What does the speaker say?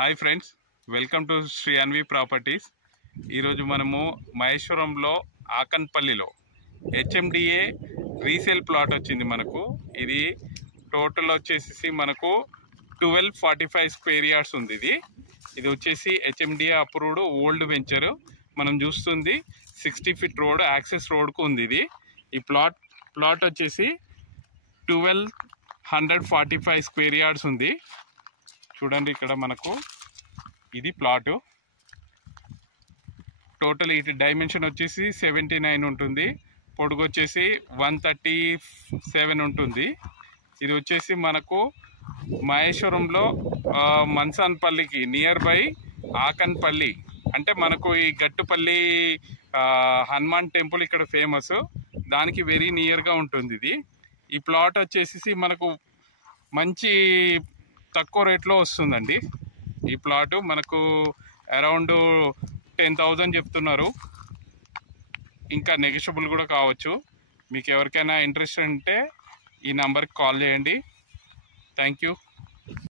Hi friends, welcome to Shri Anvi properties. ఈరోజు మనము మహేశ్వరంలో ఆకన్పల్లిలో హెచ్ఎండిఏ రీసేల్ ప్లాట్ వచ్చింది మనకు. ఇది టోటల్ వచ్చేసి మనకు 1245 స్క్వేర్ యార్డ్స్ ఉంది. ఇది వచ్చేసి హెచ్ఎండిఏ అప్రూవ్డ్ ఓల్డ్ వెంచర్. మనం చూస్తుంది 60 ఫీట్ రోడ్, యాక్సెస్ రోడ్కు ఉంది. ఈ ప్లాట్ వచ్చేసి 1245 స్క్వేర్ యార్డ్స్ ఉంది. చూడండి, ఇక్కడ మనకు ఇది ప్లాటు. టోటల్ ఇటు డైమెన్షన్ వచ్చేసి 79 ఉంటుంది, పొడుగు వచ్చేసి 137 ఉంటుంది. ఇది వచ్చేసి మనకు మహేశ్వరంలో మన్సాన్పల్లికి నియర్ బై ఆకన్పల్లి, అంటే మనకు ఈ గట్టుపల్లి హనుమాన్ టెంపుల్ ఇక్కడ ఫేమస్, దానికి వెరీ నియర్గా ఉంటుంది. ఈ ప్లాట్ వచ్చేసి మనకు మంచి తక్కువ రేట్లో వస్తుందండి. ఈ ప్లాటు మనకు అరౌండ్ 10,000 చెప్తున్నారు, ఇంకా నెగోషియబుల్ కూడా కావచ్చు. మీకు ఎవరికైనా ఇంట్రెస్ట్ ఉంటే ఈ నెంబర్కి కాల్ చేయండి. Thank you.